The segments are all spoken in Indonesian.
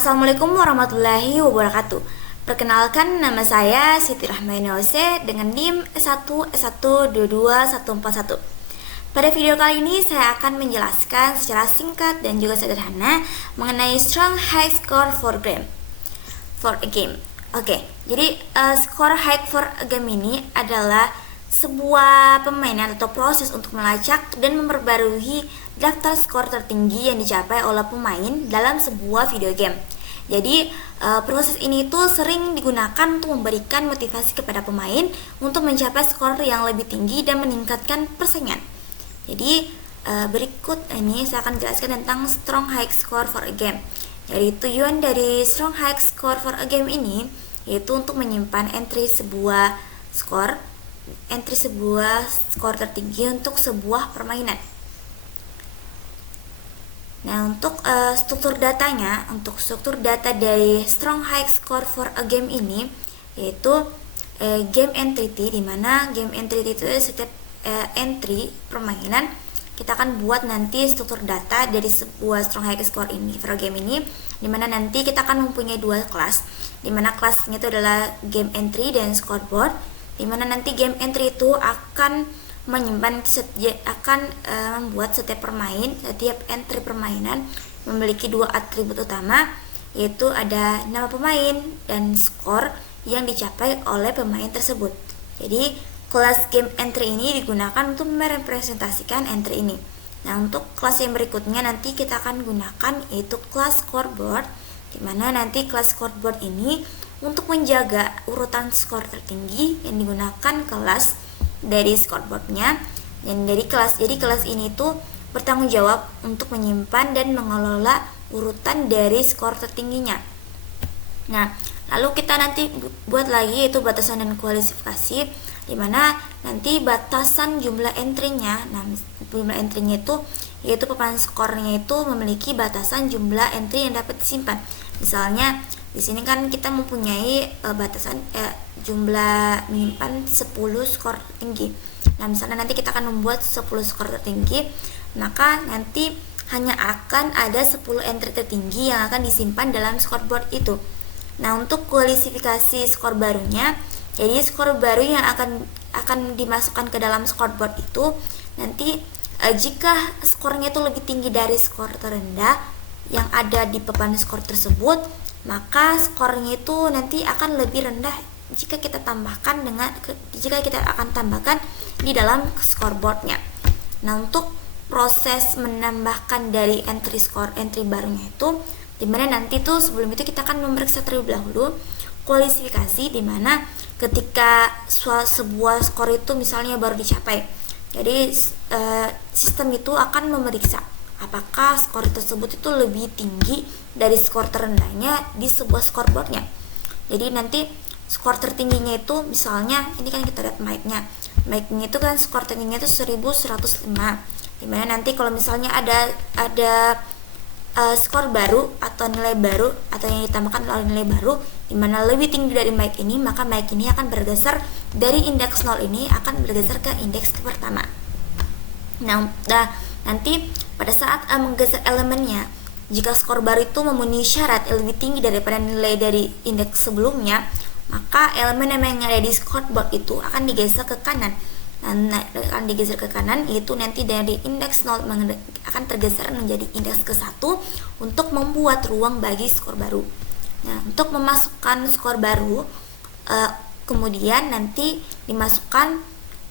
Assalamualaikum warahmatullahi wabarakatuh. Perkenalkan, nama saya Siti Rahmayani Ose dengan NIM S1S12241. Pada video kali ini saya akan menjelaskan secara singkat dan juga sederhana mengenai strong high score for a game. Oke, jadi score high for a game ini adalah sebuah permainan atau proses untuk melacak dan memperbarui daftar skor tertinggi yang dicapai oleh pemain dalam sebuah video game. Jadi proses ini tuh sering digunakan untuk memberikan motivasi kepada pemain untuk mencapai skor yang lebih tinggi dan meningkatkan persaingan. Jadi berikut ini saya akan jelaskan tentang strong high score for a game. Jadi tujuan dari strong high score for a game ini yaitu untuk menyimpan entry sebuah skor tertinggi untuk sebuah permainan. Nah, untuk struktur data dari strong high score for a game ini yaitu game entity, di mana game entity itu setiap entry permainan kita akan buat nanti struktur data dari sebuah strong high score ini for a game ini, di mana nanti kita akan mempunyai dua kelas, di mana kelasnya itu adalah game entry dan scoreboard, di mana nanti game entry itu akan membuat setiap entry permainan memiliki dua atribut utama, yaitu ada nama pemain dan skor yang dicapai oleh pemain tersebut. Jadi kelas game entry ini digunakan untuk merepresentasikan entry ini. Nah, untuk kelas yang berikutnya nanti kita akan gunakan yaitu kelas scoreboard, di mana nanti kelas scoreboard ini untuk menjaga urutan skor tertinggi yang digunakan kelas dari scoreboardnya. Dan jadi kelas ini tuh bertanggung jawab untuk menyimpan dan mengelola urutan dari skor tertingginya. Nah, lalu kita nanti buat lagi yaitu batasan dan kualifikasi, di mana nanti batasan jumlah entry-nya. Nah, jumlah entry-nya itu yaitu papan skornya itu memiliki batasan jumlah entry yang dapat disimpan. Misalnya di sini kan kita mempunyai batasan jumlah menyimpan 10 skor tinggi. Nah, misalnya nanti kita akan membuat 10 skor tertinggi, maka nanti hanya akan ada 10 entry tertinggi yang akan disimpan dalam scoreboard itu. Nah, untuk kualifikasi skor barunya, jadi skor baru yang akan dimasukkan ke dalam scoreboard itu nanti jika skornya itu lebih tinggi dari skor terendah yang ada di papan skor tersebut, maka skornya itu nanti akan lebih rendah jika kita akan tambahkan di dalam scoreboardnya. Nah, untuk proses menambahkan dari entry barunya itu, dimana nanti tuh sebelum itu kita akan memeriksa terlebih dahulu kualifikasi, dimana ketika sebuah skor itu misalnya baru dicapai, jadi sistem itu akan memeriksa apakah skor tersebut itu lebih tinggi dari skor terendahnya di sebuah scoreboardnya. Jadi nanti skor tertingginya itu misalnya ini kan kita lihat mic-nya itu kan skor tertingginya itu 1105, dimana nanti kalau misalnya ada skor baru atau nilai baru atau yang ditambahkan oleh nilai baru dimana lebih tinggi dari mic ini, maka mic ini akan bergeser dari indeks 0 ini akan bergeser ke indeks ke pertama. Nah, nanti pada saat menggeser elemennya, jika skor baru itu memenuhi syarat lebih tinggi daripada nilai dari indeks sebelumnya, maka elemen yang ada di scoreboard itu akan digeser ke kanan. Yaitu nanti dari indeks 0 akan tergeser menjadi indeks ke 1 untuk membuat ruang bagi skor baru. Nah, untuk memasukkan skor baru kemudian nanti dimasukkan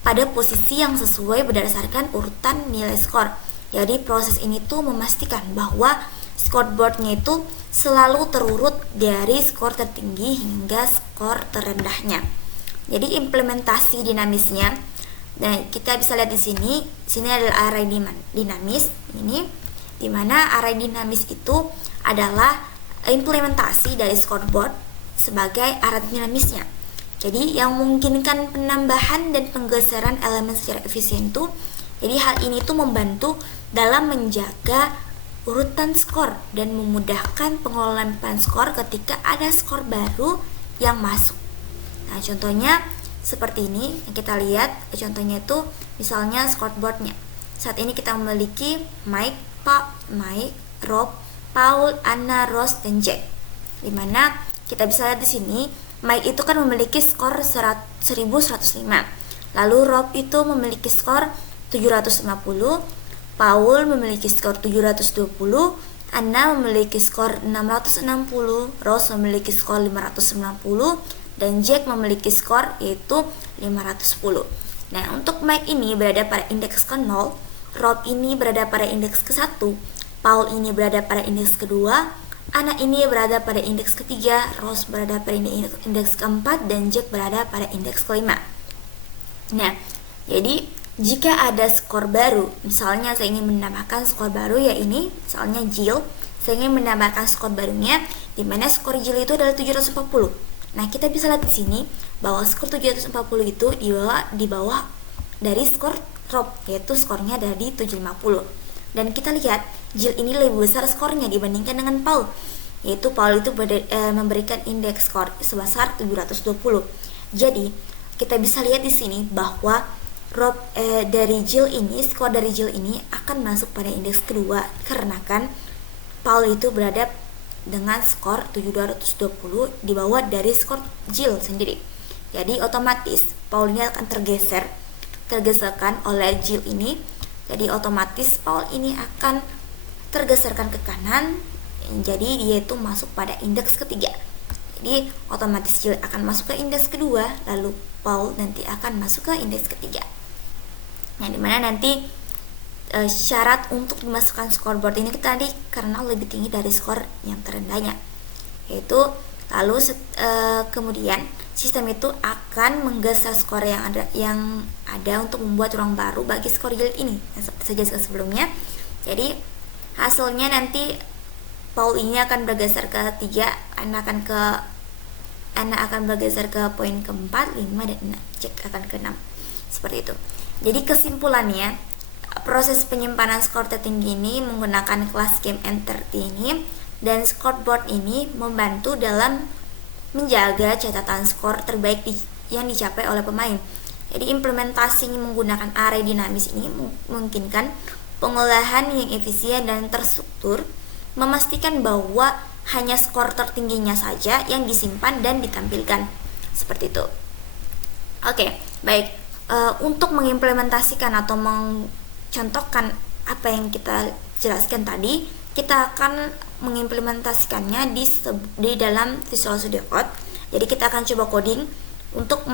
pada posisi yang sesuai berdasarkan urutan nilai skor. Jadi proses ini tuh memastikan bahwa scoreboardnya itu selalu terurut dari skor tertinggi hingga skor terendahnya. Jadi implementasi dinamisnya, nah kita bisa lihat di sini adalah array dinamis ini, dimana array dinamis itu adalah implementasi dari scoreboard sebagai array dinamisnya. Jadi yang memungkinkan penambahan dan penggeseran elemen secara efisien tuh, jadi hal ini tuh membantu dalam menjaga urutan skor dan memudahkan pengelolaan papan skor ketika ada skor baru yang masuk. Nah, contohnya seperti ini yang kita lihat, contohnya itu misalnya scoreboardnya. Saat ini kita memiliki Mike, Rob, Paul, Anna, Rose, dan Jack. Dimana kita bisa lihat di sini Mike itu kan memiliki skor 1105. Lalu Rob itu memiliki skor 750, Paul memiliki skor 720, Anna memiliki skor 660, Rose memiliki skor 590, dan Jack memiliki skor yaitu 510. Nah, untuk Mike ini berada pada indeks ke-0, Rob ini berada pada indeks ke-1, Paul ini berada pada indeks kedua, Anna ini berada pada indeks ketiga, Rose berada pada indeks keempat, dan Jack berada pada indeks kelima. Nah, jadi jika ada skor baru, misalnya saya ingin menambahkan skor baru ya ini, misalnya Jill, saya ingin menambahkan skor barunya, di mana skor Jill itu adalah 740. Nah, kita bisa lihat di sini bahwa skor 740 itu di bawah dari skor Rob, yaitu skornya dari 750. Dan kita lihat Jill ini lebih besar skornya dibandingkan dengan Paul, yaitu Paul itu memberikan indeks skor sebesar 720. Jadi kita bisa lihat di sini bahwa dari Jill ini, skor dari Jill ini akan masuk pada indeks kedua, karena kan Paul itu berada dengan skor 720 di bawah dari skor Jill sendiri. Jadi otomatis Paul ini akan tergeserkan oleh Jill ini. Jadi otomatis Paul ini akan tergeserkan ke kanan. Jadi dia itu masuk pada indeks ketiga. Jadi otomatis Jill akan masuk ke indeks kedua, lalu Paul nanti akan masuk ke indeks ketiga. Nah, dimana nanti syarat untuk dimasukkan scoreboard ini tadi karena lebih tinggi dari skor yang terendahnya, yaitu lalu kemudian sistem itu akan menggeser skor yang ada untuk membuat ruang baru bagi skor Jill ini yang seperti saya jelaskan sebelumnya. Jadi hasilnya nanti Paul ini akan bergeser ke 3, Anna akan bergeser ke poin ke-4, 5, dan Jack akan ke 6. Seperti itu. Jadi kesimpulannya, proses penyimpanan skor tertinggi ini menggunakan kelas game N30 ini dan scoreboard ini membantu dalam menjaga catatan skor terbaik yang dicapai oleh pemain. Jadi implementasi menggunakan array dinamis ini memungkinkan pengolahan yang efisien dan terstruktur, memastikan bahwa hanya skor tertingginya saja yang disimpan dan ditampilkan. Seperti itu. Oke, baik. Untuk mengimplementasikan atau contohkan apa yang kita jelaskan tadi, kita akan mengimplementasikannya di dalam Visual Studio Code. Jadi kita akan coba coding untuk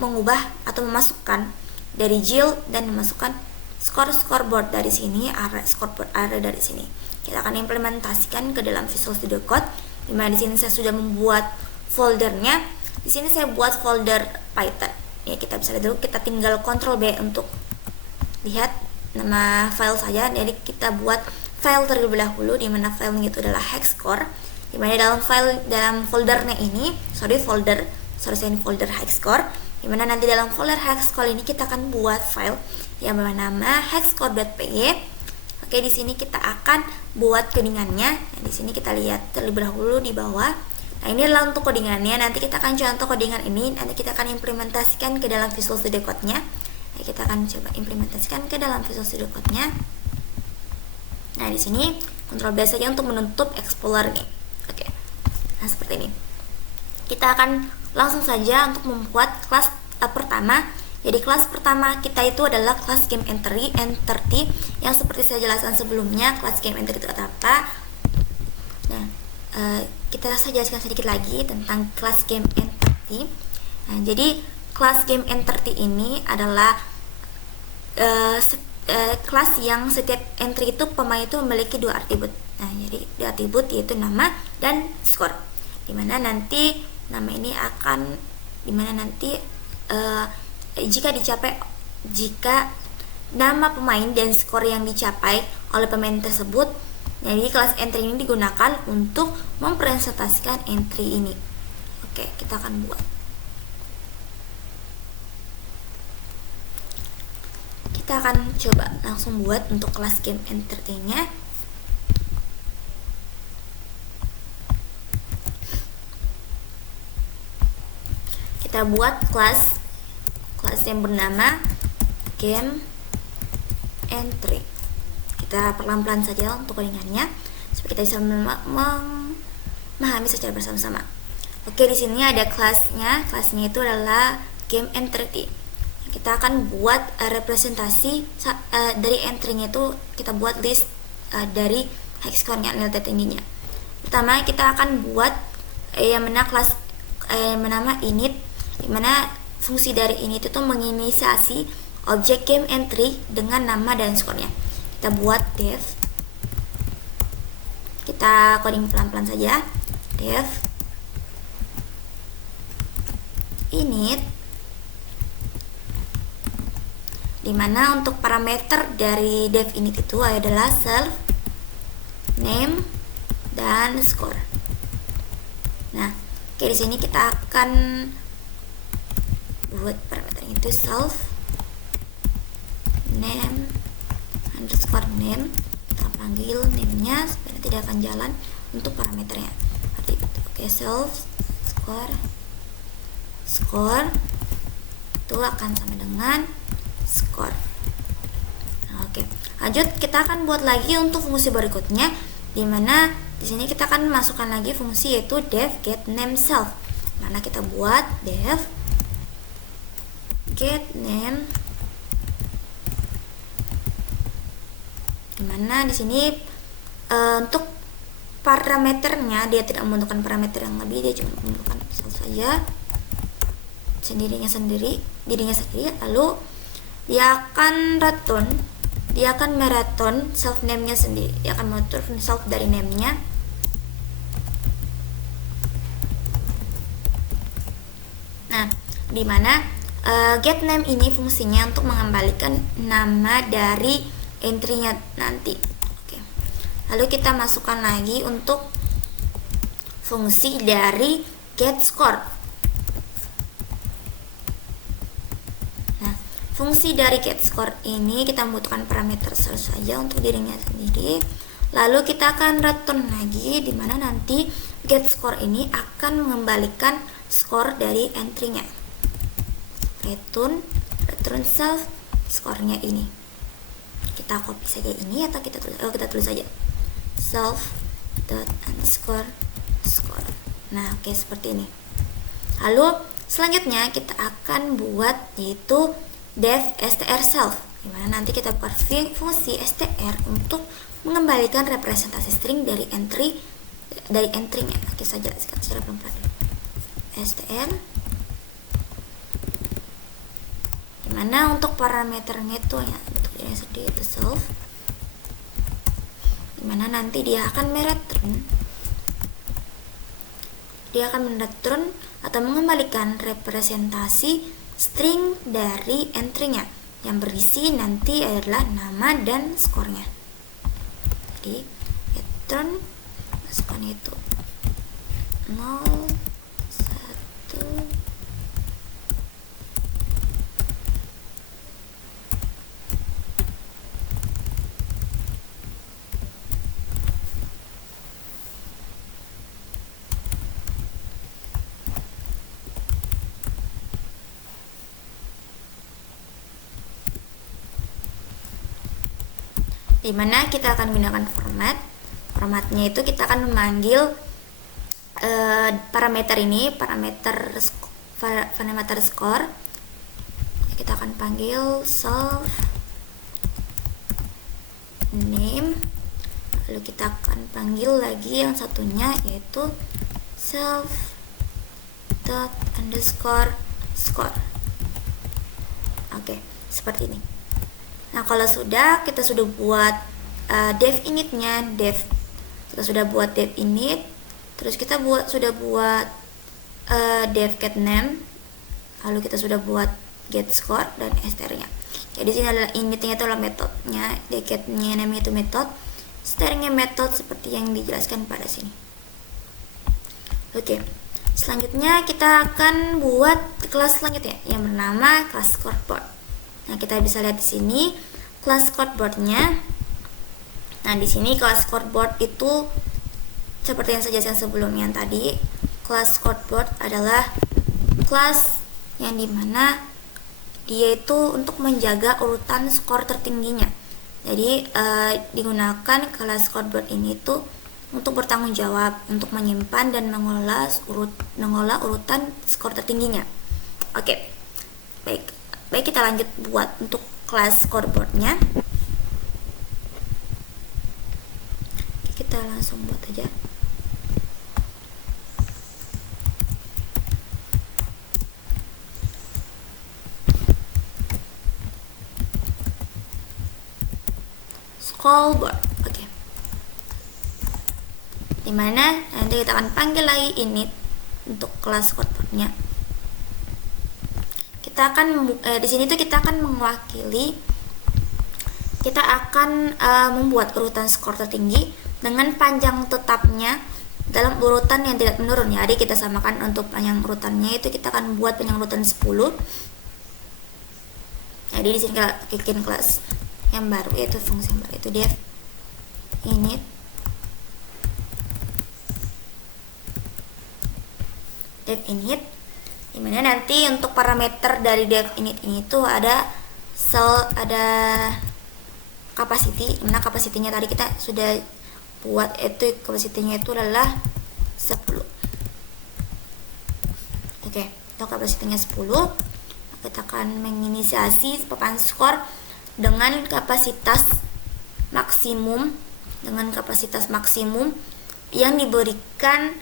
mengubah atau memasukkan dari Jill dan memasukkan scoreboard dari sini, scoreboard array dari sini. Kita akan implementasikan ke dalam Visual Studio Code. Dimana di sini saya sudah membuat foldernya. Di sini saya buat folder Python. Ya, kita bisa lihat dulu, kita tinggal Ctrl B untuk lihat nama file saja. Jadi kita buat file terlebih dahulu, di mana filenya itu adalah hexcore. Di mana dalam foldernya ini, folder hexcore. Di mana nanti dalam folder hexcore ini kita akan buat file yang bernama hexcore.py. Oke, di sini kita akan buat codingannya. Nah, di sini kita lihat terlebih dahulu di bawah. Nah, ini adalah untuk codingannya. Nanti kita akan contoh codingan ini. Nanti kita akan implementasikan ke dalam Visual Studio Code-nya. Nah, kita akan coba implementasikan ke dalam Visual Studio Code-nya. Nah, di sini Ctrl B saja untuk menutup Explorer nih. Oke. Nah, seperti ini. Kita akan langsung saja untuk membuat kelas pertama. Jadi kelas pertama kita itu adalah kelas game N30 yang seperti saya jelaskan sebelumnya. Kelas game N30 itu apa? Nah, saya jelaskan sedikit lagi tentang kelas game N30. Nah, jadi kelas game N30 ini adalah kelas yang setiap entry itu pemain itu memiliki dua atribut. Nah, jadi dua atribut yaitu nama dan skor. Dimana nanti jika nama pemain dan skor yang dicapai oleh pemain tersebut. Jadi kelas entry ini digunakan untuk mempresentasikan entry ini. Oke, kita akan buat. Kita akan coba langsung buat untuk kelas game entry-nya. Kita buat kelas yang bernama game entry. Kita pelan-pelan saja untuk codingannya supaya kita bisa memahami secara bersama-sama. Oke, di sini ada kelasnya. Kelasnya itu adalah game entry. Kita akan buat representasi dari entry-nya itu, kita buat list dari high score-nya, nilai tertingginya. Pertama kita akan buat yang bernama init, dimana fungsi dari init itu menginisiasi objek game entry dengan nama dan skornya. Kita buat dev, kita coding pelan-pelan saja. Dev init, dimana untuk parameter dari dev init itu adalah self, name, dan score. Nah, oke, di sini kita akan buat parameter itu self, name, underscore name. Kita panggil name-nya supaya tidak akan jalan untuk parameternya. Seperti itu. Oke, self, score itu akan sama dengan score. Nah, oke, lanjut kita akan buat lagi untuk fungsi berikutnya, dimana di sini kita akan masukkan lagi fungsi yaitu dev get name self. Mana kita buat dev get name, dimana di sini untuk parameternya dia tidak membutuhkan parameter yang lebih, dia cuma membutuhkan self saja, dirinya sendiri. Lalu dia akan mereturn self name-nya sendiri. Dia akan mereturn self dari name-nya. Nah, dimana get name ini fungsinya untuk mengembalikan nama dari entry-nya nanti. Oke. Lalu kita masukkan lagi untuk fungsi dari get score. Nah, fungsi dari get score ini kita membutuhkan parameter self saja untuk dirinya sendiri. Lalu kita akan return lagi, dimana nanti get score ini akan mengembalikan skor dari entry-nya. Return self skornya ini. Kita copy saja ini atau kita tulis saja self dot underscore score. Nah, oke, seperti ini. Lalu selanjutnya kita akan buat yaitu dev str self, dimana nanti kita buat fungsi str untuk mengembalikan representasi string dari entry-nya. Oke saja secara pelan-pelan. Str, dimana untuk parameternya itu ya untuk dirinya sendiri itu self, dimana nanti dia akan mereturn atau mengembalikan representasi string dari entry-nya yang berisi nanti adalah nama dan skornya. Jadi return masukkan itu 0, 1, dimana kita akan menggunakan formatnya itu kita akan memanggil parameter score. Kita akan panggil self name, lalu kita akan panggil lagi yang satunya yaitu self dot underscore score. Oke, seperti ini. Nah, kalau kita sudah buat dev init-nya, kita sudah buat dev init, terus kita sudah buat dev get name, lalu kita sudah buat get score dan str-nya. Jadi di sini adalah init-nya itu adalah metodenya, get-nya name itu metode, str-nya metode seperti yang dijelaskan pada sini. Oke. Selanjutnya kita akan buat kelas selanjutnya yang bernama kelas scoreboard. Nah, kita bisa lihat di sini kelas scoreboard-nya. Nah, di sini kelas scoreboard itu seperti yang saya jelaskan sebelumnya tadi. Kelas scoreboard adalah kelas yang dimana dia itu untuk menjaga urutan skor tertingginya. Jadi digunakan kelas scoreboard ini tuh untuk bertanggung jawab untuk menyimpan dan mengolah urutan skor tertingginya. Oke, baik kita lanjut buat untuk kelas scoreboardnya. Kita langsung buat aja. Scoreboard, oke. Dimana nanti kita akan panggil lagi init untuk kelas scoreboardnya. Kita akan di sini tuh kita akan mewakili, kita akan membuat urutan skor tertinggi dengan panjang tetapnya dalam urutan yang tidak menurun ya. Jadi kita samakan untuk panjang urutannya itu kita akan buat panjang urutan 10. Jadi di sini kita bikin kelas yang baru, yaitu fungsi yang baru, itu def init, dimana nanti untuk parameter dari def init ini tuh ada capacity, dimana capacity-nya tadi kita sudah buat, itu capacity-nya itu adalah 10. Oke, untuk capacity-nya 10, kita akan menginisiasi papan skor dengan kapasitas maksimum yang diberikan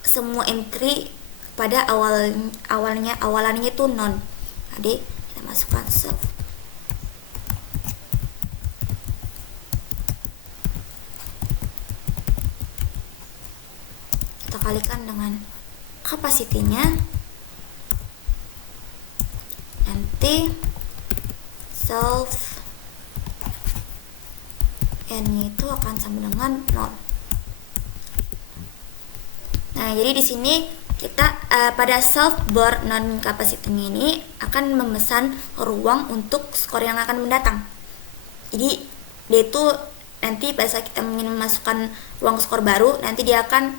semua entry pada awalannya itu non. Jadi kita masukkan self. Kita kalikan dengan kapasitinya. Nanti self n-nya itu akan sama dengan 0. Nah, jadi di sini kita pada self board non capacity ini akan memesan ruang untuk skor yang akan mendatang. Jadi dia itu nanti pada saat kita ingin memasukkan ruang skor baru, nanti dia akan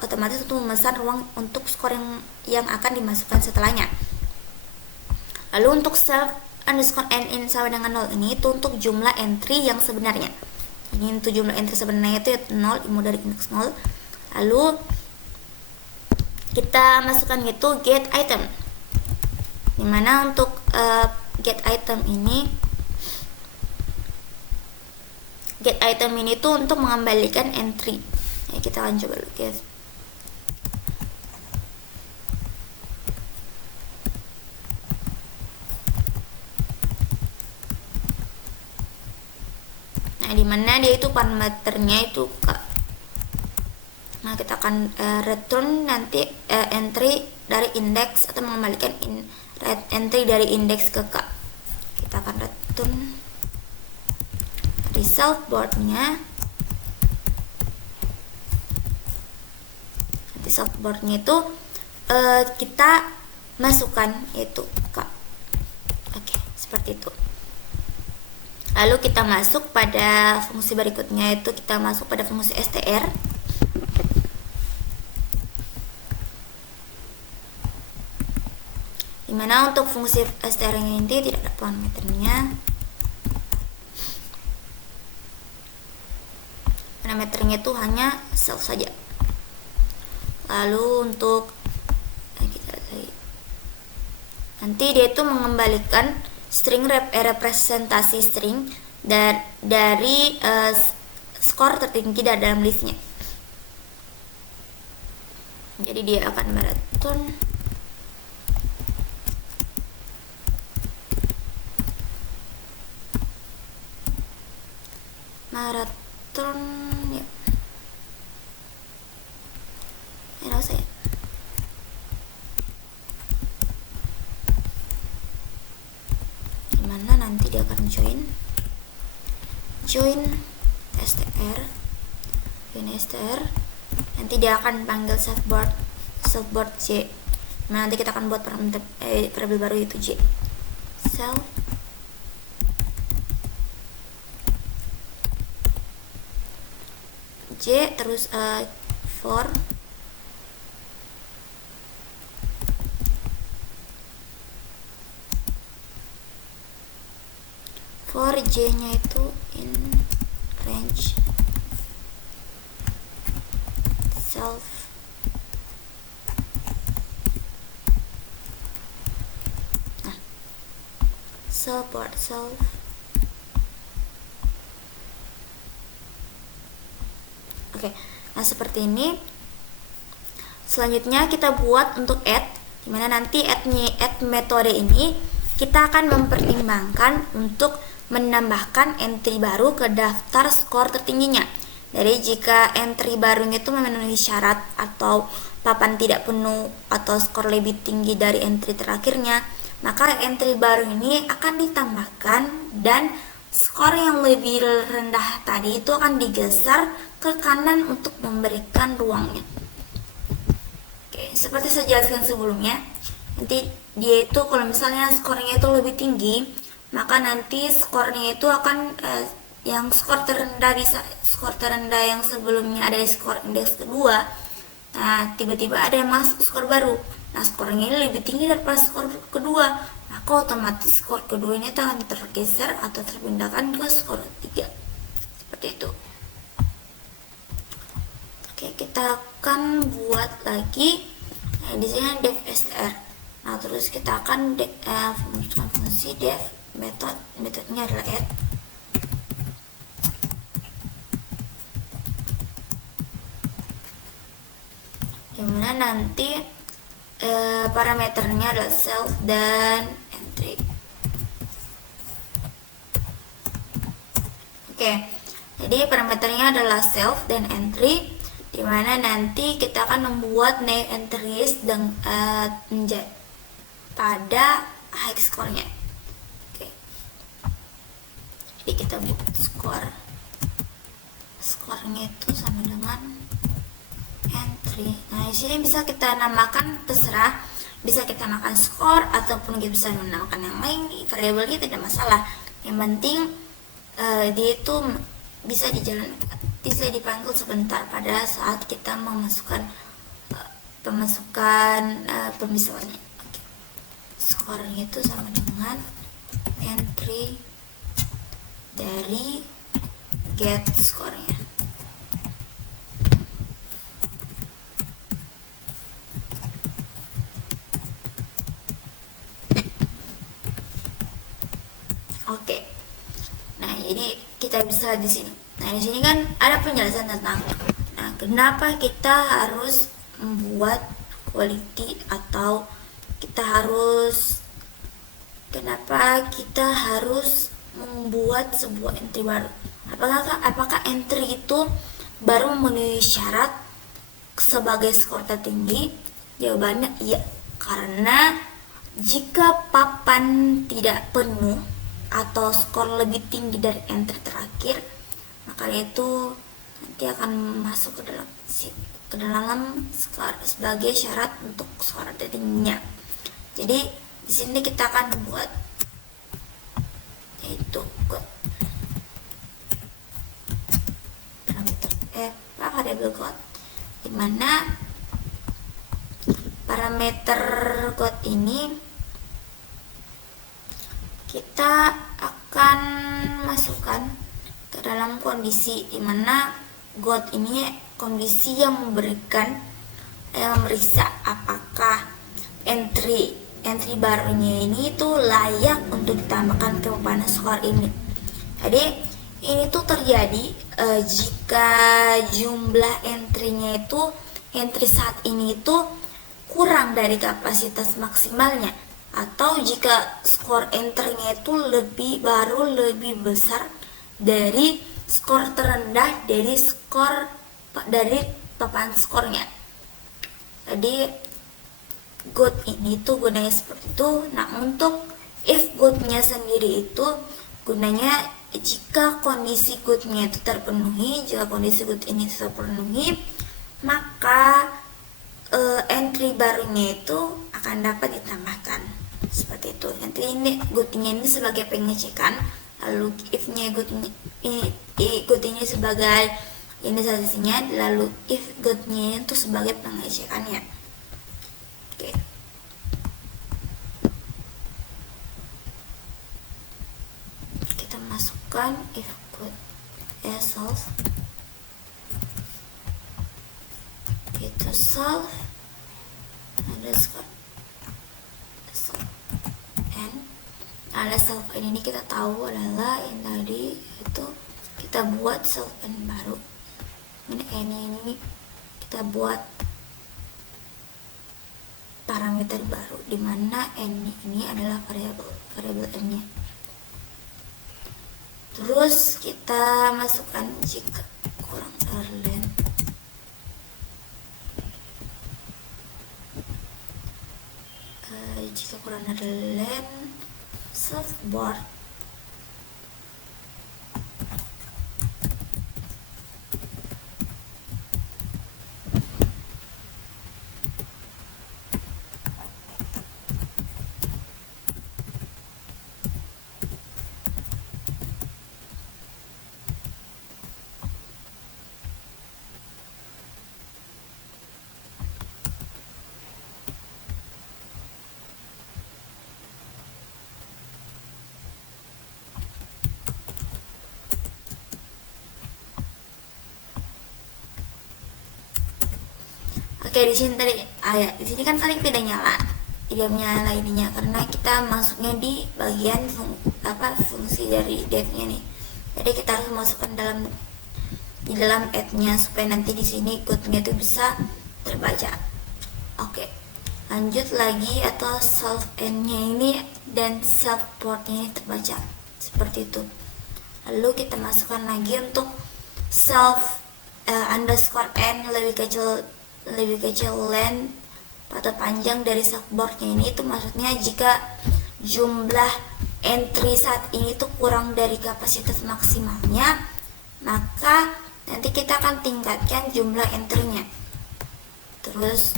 otomatis untuk memesan ruang untuk skor yang akan dimasukkan setelahnya. Lalu untuk self underscore n in sama dengan 0 ini itu untuk jumlah entry yang sebenarnya. Ini untuk jumlah entry sebenarnya itu 0, dimulai dari indeks 0. Lalu kita masukkan itu get item, dimana untuk get item ini tuh untuk mengembalikan entry ya. Kita akan coba dulu guys. Nah, dimana dia itu parameternya itu nah kita akan return nanti entry dari indeks atau mengembalikan entry dari indeks ke K. Kita akan return di self boardnya. Di self boardnya itu kita masukkan itu K. Oke, seperti itu. Lalu kita masuk pada fungsi berikutnya, itu kita masuk pada fungsi str. Dimana untuk fungsi str ini tidak ada parameternya. Parameternya itu hanya self saja. Lalu untuk nanti dia itu mengembalikan string representasi string dari skor tertinggi dalam listnya. Jadi dia akan mereturn ya. Ini saya. Dimana nanti dia akan join str. Nanti dia akan panggil self board j. Nah, nanti kita akan buat variabel baru itu j. Self j terus for j nya itu in range self. Nah, support self. Oke, nah seperti ini. Selanjutnya kita buat untuk add, dimana nanti add metode ini kita akan mempertimbangkan untuk menambahkan entry baru ke daftar skor tertingginya. Jadi jika entry barunya itu memenuhi syarat atau papan tidak penuh atau skor lebih tinggi dari entry terakhirnya, maka entry baru ini akan ditambahkan dan skor yang lebih rendah tadi itu akan digeser ke kanan untuk memberikan ruangnya. Oke, seperti saya jelaskan sebelumnya, nanti dia itu kalau misalnya skornya itu lebih tinggi, maka nanti skornya itu akan yang skor terendah yang sebelumnya ada di skor indeks kedua. Nah, tiba-tiba ada yang masuk skor baru. Nah, skornya ini lebih tinggi daripada skor kedua, maka otomatis skor kedua ini akan tergeser atau terpindahkan ke skor 3. Seperti itu. Oke, kita akan buat lagi. Nah, di sini def str. Nah, terus kita akan memasukkan fungsi def metodenya adalah add. Dimana nanti parameternya adalah self dan entry. Oke, jadi parameternya adalah self dan entry, dimana nanti kita akan membuat name entries pada high score-nya. Oke, jadi kita buat skornya itu sama dengan entry. Nah, di sini bisa kita namakan terserah, bisa kita namakan skor ataupun kita bisa menamakan yang lain, variabelnya tidak masalah. Yang penting dia itu bisa dipanggil sebentar pada saat kita memasukkan pemisahannya. Oke. Skornya itu sama dengan entry dari get skornya. Oke. Nah, jadi kita bisa di sini. Nah, di sini kan ada penjelasan tentang kenapa kita harus membuat quality atau kenapa kita harus membuat sebuah entry baru. Apakah entry itu baru memenuhi syarat sebagai skor tertinggi? Jawabannya iya. Karena jika papan tidak penuh atau skor lebih tinggi dari entry terakhir, maka itu nanti akan masuk ke dalam skor sebagai syarat untuk skor tertingginya. Jadi di sini kita akan buat yaitu variable got, dimana parameter got ini kita akan masukkan ke dalam kondisi dimana got ini kondisi yang memeriksa apakah entry barunya ini itu layak untuk ditambahkan ke papan skor ini. Jadi ini tuh terjadi jika jumlah entry saat ini itu kurang dari kapasitas maksimalnya, atau jika skor entry-nya itu lebih besar dari skor terendah dari papan skornya. Jadi got ini tuh gunanya seperti itu. Nah, untuk if got-nya sendiri itu gunanya jika kondisi got-nya itu terpenuhi. Jika kondisi got ini terpenuhi, maka entry barunya itu akan dapat ditambahkan. Seperti itu. Entry ini got-nya ini sebagai pengecekan, lalu if-nya got ini sebagai inisialisasinya, lalu if got-nya itu sebagai pengecekannya. Oke. Kita masukkan if got self self underscore n. Ada self n ini kita tahu adalah yang tadi itu kita buat self n baru. Ini n ini kita buat parameter baru di mana n ini adalah variabel n-nya. Terus kita masukkan jika kurang dari len. Jika kurang dari len self-board Oke, di sini tadi di sini kan tadi tidak nyala, ininya karena kita masuknya di bagian fungsi dari div-nya nih. Jadi kita harus masukkan di dalam add-nya supaya nanti di sini code-nya itu bisa terbaca. Oke, lanjut lagi atau self n-nya ini dan self port-nya ini terbaca seperti itu. Lalu kita masukkan lagi untuk self underscore n lebih kecil len atau panjang dari subboardnya ini. Itu maksudnya jika jumlah entry saat ini tuh kurang dari kapasitas maksimalnya, maka nanti kita akan tingkatkan jumlah entry-nya. Terus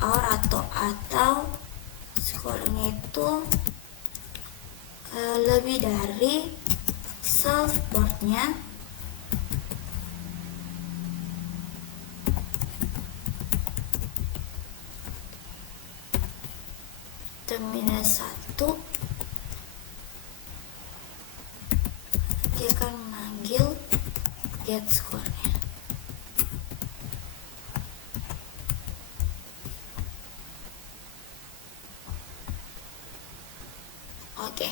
or atau skornya itu lebih dari subboardnya terminal 1. Dia akan memanggil get score-nya. Oke.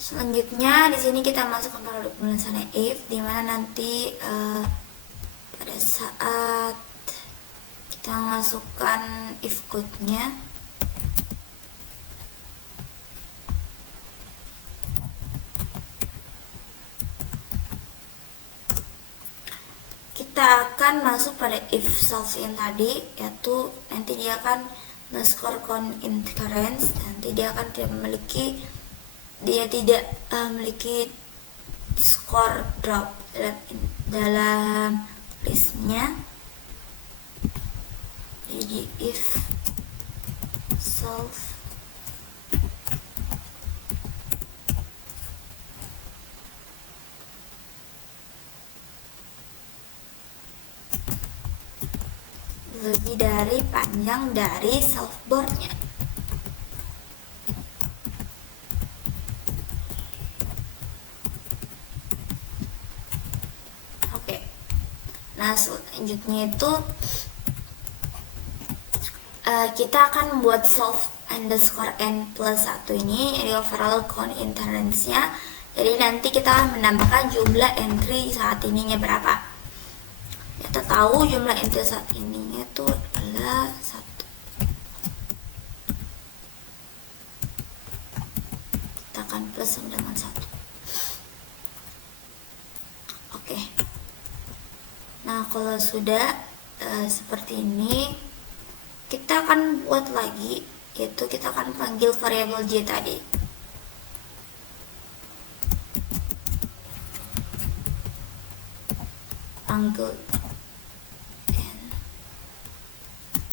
Selanjutnya di sini kita masukkan produk penulisannya if, di mana nanti pada saat kita masukkan if code-nya, kita akan masuk pada if self yang tadi, yaitu nanti dia akan men-score count incurrence, nanti dia akan tidak memiliki score drop dalam listnya. Jadi if self lebih dari panjang dari self-boardnya. Oke, nah selanjutnya itu kita akan membuat self underscore n plus 1 ini, jadi overall count incurrence-nya. Jadi nanti kita akan menambahkan jumlah entry saat ininya berapa. Kita tahu jumlah entry saat ininya itu adalah 1. Kita akan plus dengan 1. Oke. Nah, kalau sudah seperti ini, kita akan buat lagi, yaitu kita akan panggil variabel j tadi. Panggil n.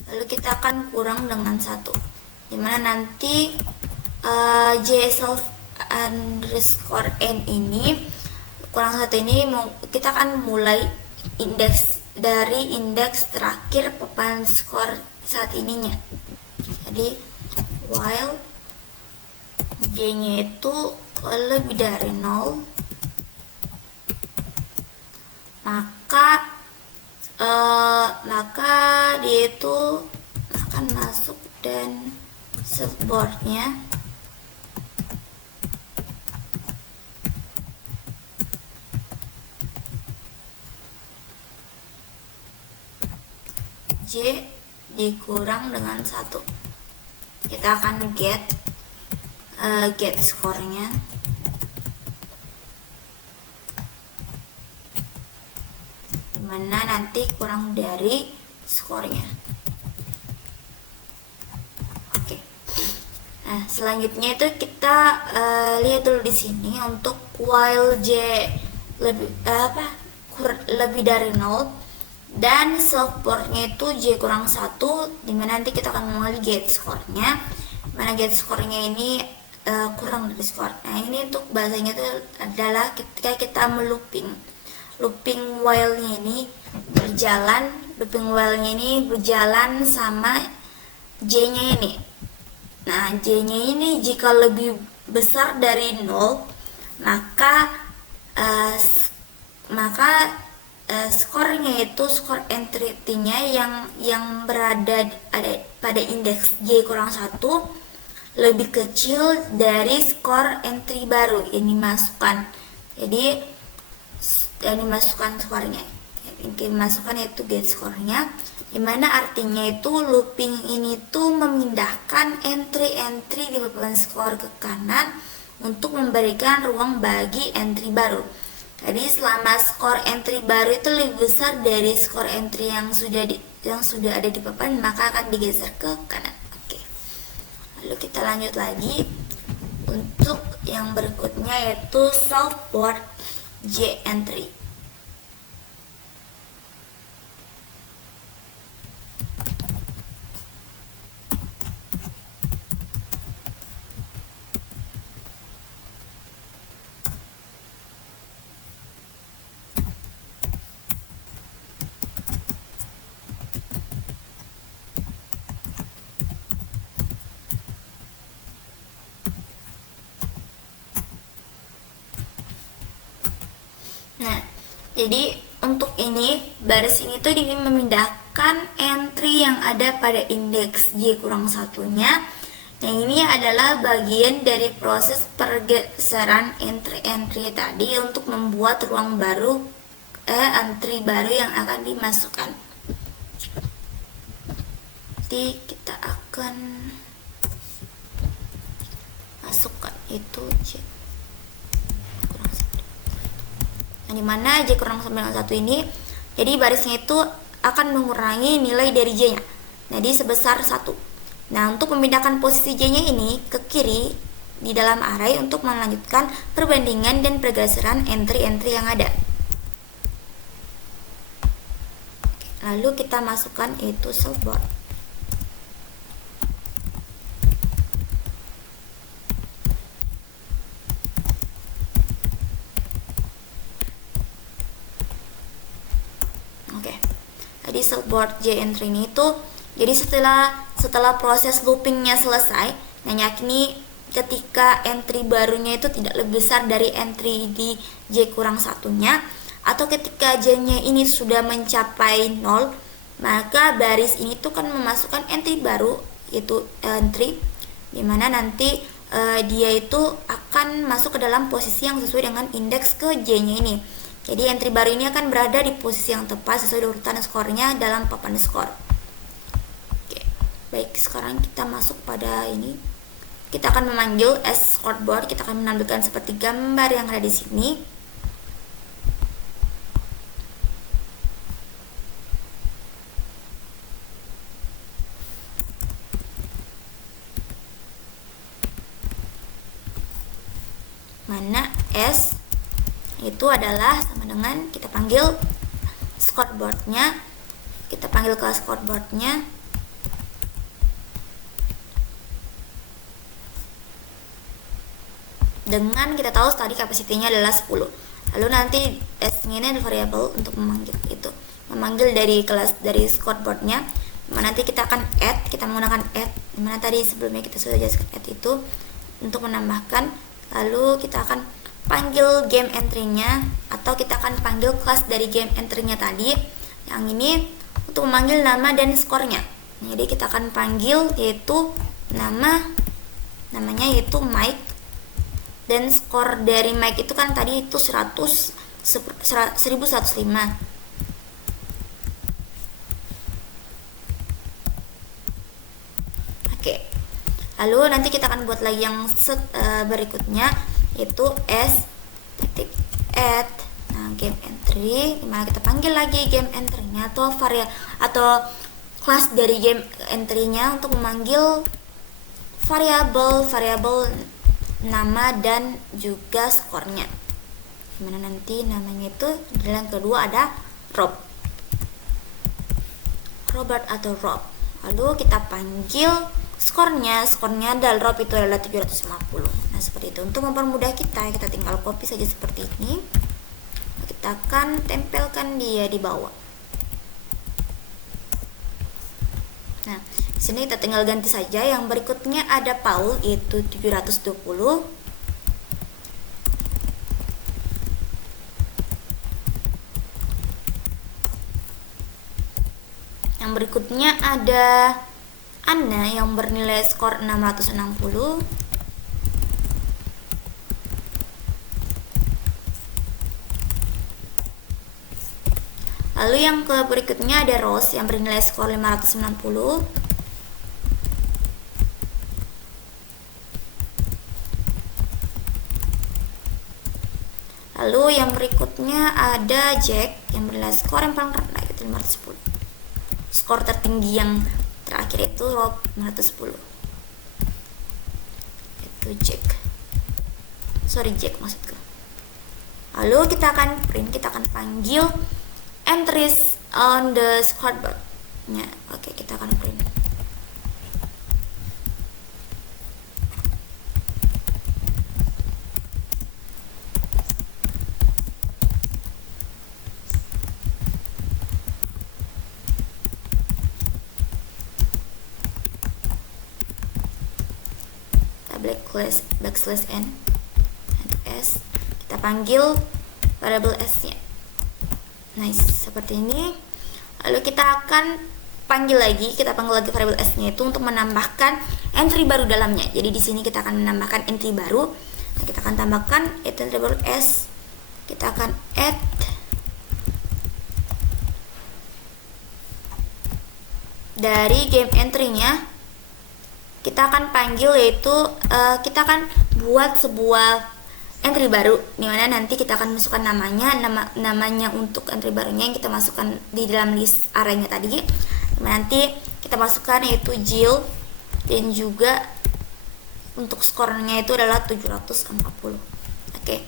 Lalu kita akan kurang dengan 1, dimana nanti j self underscore n ini kurang 1 ini kita akan mulai dari indeks terakhir papan skor saat ininya. Jadi while j-nya itu lebih dari 0, maka maka dia itu akan masuk dan surfboardnya J dikurang dengan 1. Kita akan get skornya. Dimana nanti kurang dari skornya. Oke. Nah, selanjutnya itu kita lihat dulu di sini untuk while J lebih dari 0 dan surfboardnya itu J kurang 1, dimana nanti kita akan mengambil get skornya, mana get skornya ini kurang dari skor. Nah, ini untuk bahasanya itu adalah ketika kita looping while-nya ini berjalan sama J-nya ini. Nah, J-nya ini jika lebih besar dari 0, maka skornya itu skor entry-nya yang berada pada indeks J kurang 1 lebih kecil dari skor entry baru yang dimasukkan. Jadi yang dimasukkan skornya, yang dimasukkan yaitu get skornya, dimana artinya itu looping ini tuh memindahkan entry di papan skor ke kanan untuk memberikan ruang bagi entry baru. Jadi selama skor entry baru itu lebih besar dari skor entry yang sudah ada di papan, maka akan digeser ke kanan. Oke. Lalu kita lanjut lagi untuk yang berikutnya yaitu surfboard J entry. Nah, jadi untuk ini baris ini tuh dia memindahkan entry yang ada pada indeks J kurang 1-nya. Nah, ini adalah bagian dari proses pergeseran entry tadi untuk membuat ruang baru entry baru yang akan dimasukkan. Jadi kita akan masukkan itu J. Dimana J kurang 1 ini, jadi barisnya itu akan mengurangi nilai dari J nya, jadi sebesar 1. Nah, untuk memindahkan posisi J nya ini ke kiri di dalam array untuk melanjutkan perbandingan dan pergeseran entry yang ada. Lalu kita masukkan itu surfboard. Jadi surfboard J entry ini itu, jadi setelah proses loopingnya selesai, nah yakni ketika entry barunya itu tidak lebih besar dari entry di J kurang 1-nya, atau ketika J-nya ini sudah mencapai 0, maka baris ini tuh kan memasukkan entry baru, yaitu entry, dimana nanti dia itu akan masuk ke dalam posisi yang sesuai dengan indeks ke J-nya ini. Jadi entry baru ini akan berada di posisi yang tepat sesuai urutan skornya dalam papan skor. Oke, baik, sekarang kita masuk pada ini. Kita akan memanggil scoreboard. Kita akan menampilkan seperti gambar yang ada di sini. Mana S itu adalah sama dengan kita panggil scoreboardnya, kita panggil ke scoreboardnya dengan kita tahu tadi kapasitinya adalah 10. Lalu nanti S-nya ini ada variabel untuk memanggil dari kelas dari scoreboardnya, dimana nanti kita akan add, kita menggunakan add, dimana tadi sebelumnya kita sudah jelaskan add itu untuk menambahkan. Lalu kita akan panggil game entry-nya, atau kita akan panggil kelas dari game entry-nya tadi, Yang ini untuk memanggil nama dan skornya. Jadi kita akan panggil yaitu namanya yaitu Mike, dan skor dari Mike itu kan tadi itu 1105. Oke. Lalu nanti kita akan buat lagi yang berikutnya yaitu s.add. Nah, game entry dimana kita panggil lagi game entry-nya atau atau kelas dari game entry-nya untuk memanggil variabel nama dan juga skornya. Dimana nanti namanya itu yang kedua ada Robert atau Rob. Lalu kita panggil skornya adalah Rob itu adalah 750. Nah, seperti itu. Untuk mempermudah kita tinggal copy saja seperti ini. Kita akan tempelkan dia di bawah. Nah, di sini kita tinggal ganti saja. Yang berikutnya ada Paul yaitu 720. Yang berikutnya ada Anna yang bernilai skor 660. Lalu yang berikutnya ada Rose yang bernilai skor 590. Lalu yang berikutnya ada Jack yang bernilai skor yang paling rendah yaitu 510. Skor tertinggi yang terakhir itu Rob 510. Itu Jack maksudku. Lalu kita akan panggil entries on the scoreboard nya. Oke, kita akan print. Backslash n and s, kita panggil variable s nya. Nice, seperti ini. Lalu kita akan panggil lagi variable s nya itu untuk menambahkan entry baru dalamnya. Jadi di sini kita akan menambahkan entry baru. Nah, kita akan tambahkan entry baru s. Kita akan add dari game entry-nya. Kita akan panggil yaitu kita akan buat sebuah entry baru di mana nanti kita akan masukkan namanya untuk entry barunya yang kita masukkan di dalam list arraynya tadi. Nanti kita masukkan yaitu Jill, dan juga untuk skornya itu adalah 740. Oke.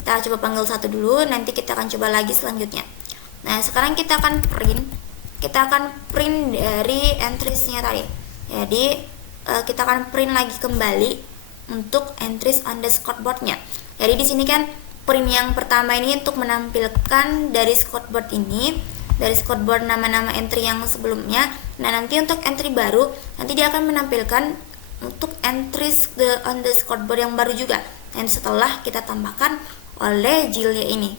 Kita coba panggil satu dulu, nanti kita akan coba lagi selanjutnya. Nah, sekarang kita akan print dari entries-nya tadi. Jadi kita akan print lagi kembali untuk entries on the scoreboard-nya. Jadi di sini kan print yang pertama ini untuk menampilkan dari scoreboard ini, dari scoreboard nama-nama entry yang sebelumnya. Nah, nanti untuk entry baru nanti dia akan menampilkan untuk entries on the scoreboard yang baru juga. Dan setelah kita tambahkan oleh Jill-nya ini.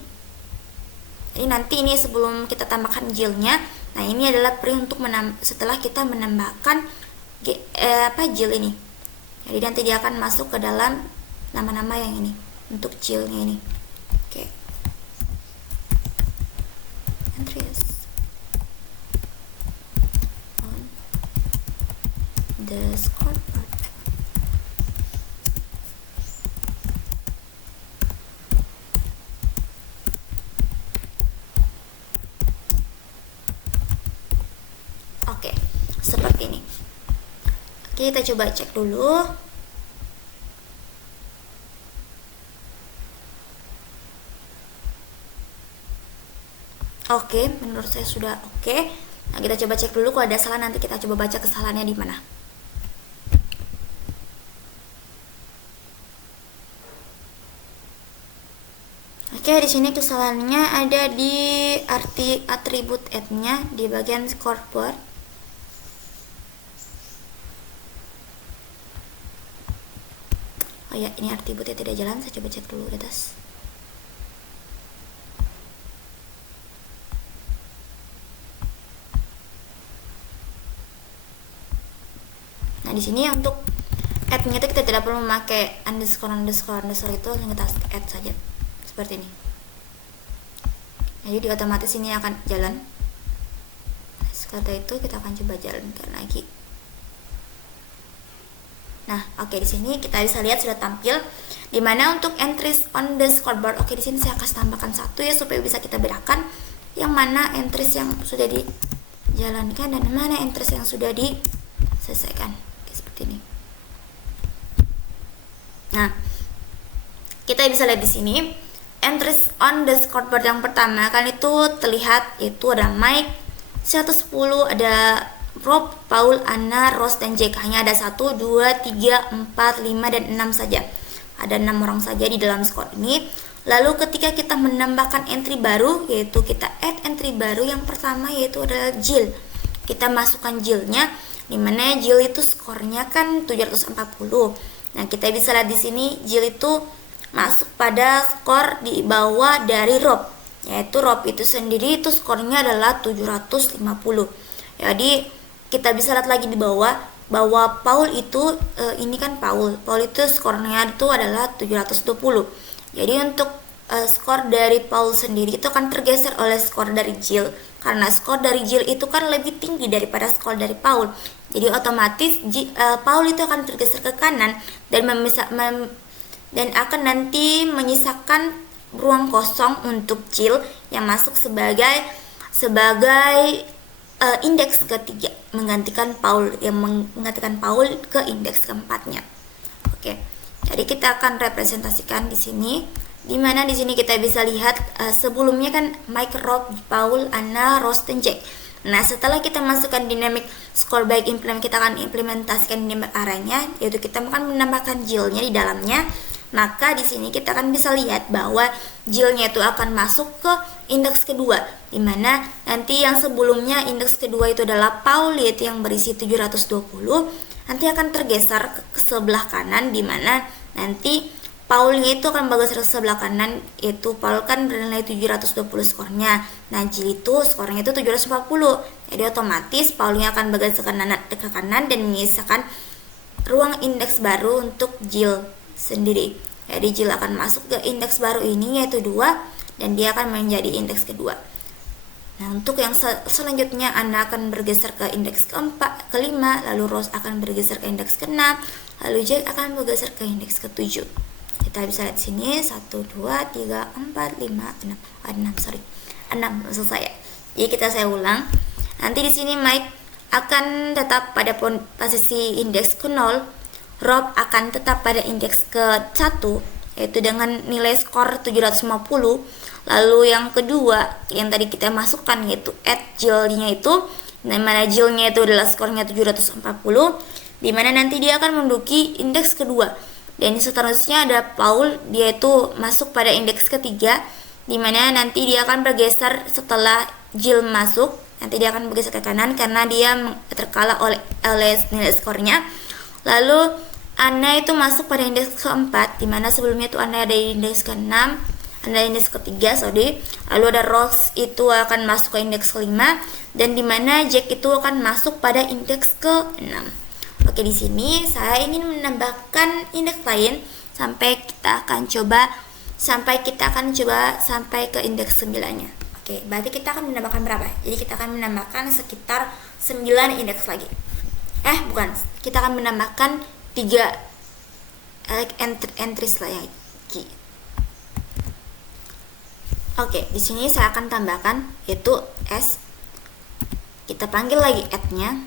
Jadi nanti ini sebelum kita tambahkan Jill-nya, nah ini adalah print untuk setelah kita menambahkan Jill ini. Jadi nanti dia akan masuk ke dalam nama-nama yang ini untuk Jill-nya ini. Oke. Entries on the scoreboard. Oke, seperti ini. Kita coba cek dulu. Oke, menurut saya sudah oke. Nah, kita coba cek dulu kalau ada salah, nanti kita coba baca kesalahannya di mana. Oke, di sini kesalahannya ada di arti atribut add-nya di bagian scoreboard. Oh ya, ini atributnya tidak jalan. Saya coba cek dulu di atas. Nah, di sini untuk add-nya itu kita tidak perlu memakai underscore itu, langsung kita add saja seperti ini. Jadi otomatis ini akan jalan. Setelah itu kita akan coba jalankan lagi. Nah, oke, di sini kita bisa lihat sudah tampil. Dimana untuk entries on the scoreboard, oke, di sini saya akan tambahkan satu ya supaya bisa kita bedakan yang mana entries yang sudah dijalankan dan mana entries yang sudah diselesaikan. Oke, seperti ini. Nah, kita bisa lihat di sini entries on the scoreboard yang pertama kan itu terlihat itu ada Mike 110, ada Rob, Paul, Anna, Rose, dan Jack. Hanya ada 1, 2, 3, 4, 5, dan 6 saja. Ada 6 orang saja di dalam skor ini. Lalu ketika kita menambahkan entry baru, yaitu kita add entry baru, yang pertama yaitu adalah Jill. Kita masukkan Jill-nya, dimana Jill itu skornya kan 740. Nah, kita bisa lihat di sini Jill itu masuk pada skor di bawah dari Rob, yaitu Rob itu sendiri itu skornya adalah 750. Jadi kita bisa lihat lagi di bawah bahwa Paul itu ini kan Paul itu skornya itu adalah 720. Jadi untuk skor dari Paul sendiri itu akan tergeser oleh skor dari Jill, karena skor dari Jill itu kan lebih tinggi daripada skor dari Paul. Jadi otomatis Paul itu akan tergeser ke kanan dan dan akan nanti menyisakan ruang kosong untuk Jill yang masuk sebagai indeks ketiga, menggantikan Paul ke indeks keempatnya. Oke. Jadi kita akan representasikan di sini, di mana di sini kita bisa lihat sebelumnya kan Mike, Rob, Paul, Anna, Rose, dan Jack. Nah, setelah kita masukkan dynamic score baik kita akan implementasikan dynamic arraynya, yaitu kita akan menambahkan Jill-nya di dalamnya. Maka di sini kita akan bisa lihat bahwa Jill-nya itu akan masuk ke indeks kedua, dimana nanti yang sebelumnya indeks kedua itu adalah Paul, yaitu yang berisi 720, nanti akan tergeser ke sebelah kanan, dimana nanti Paul-nya itu akan bergeser ke sebelah kanan, yaitu Paul kan bernilai 720 skornya. Nah, Jill itu skornya itu 740. Jadi otomatis Paul-nya akan bergeser ke kanan dan menyisakan ruang indeks baru untuk Jill sendiri. Jadi Jill akan masuk ke indeks baru ini yaitu 2 dan dia akan menjadi indeks kedua. Nah, untuk yang selanjutnya Anna akan bergeser ke indeks kelima, lalu Rose akan bergeser ke indeks keenam, lalu Jack akan bergeser ke indeks ketujuh. Kita bisa lihat sini 1, 2, 3, 4, 5, 6 selesai ya. Jadi saya ulang. Nanti di sini Mike akan tetap pada posisi indeks ke-0. Rob akan tetap pada indeks ke-1 yaitu dengan nilai skor 750. Lalu yang kedua yang tadi kita masukkan yaitu add Jill-nya itu, dimana Jill-nya itu adalah skornya 740, dimana nanti dia akan menduduki indeks kedua. Dan seterusnya ada Paul, dia itu masuk pada indeks ketiga, dimana nanti dia akan bergeser setelah Jill masuk, nanti dia akan bergeser ke kanan karena dia terkalah oleh nilai skornya. Lalu Anna itu masuk pada indeks keempat, dimana sebelumnya itu Anna ada di indeks ke-6, Anna indeks ketiga, lalu ada Rose itu akan masuk ke indeks kelima, dan dimana Jack itu akan masuk pada indeks ke-6. Oke, di sini saya ingin menambahkan indeks lain sampai kita akan coba sampai ke indeks 9-nya. Oke, berarti kita akan menambahkan berapa? Jadi kita akan menambahkan sekitar 9 indeks lagi. Kita akan menambahkan 3 entries lagi. Oke, di sini saya akan tambahkan yaitu S. Kita panggil lagi add-nya.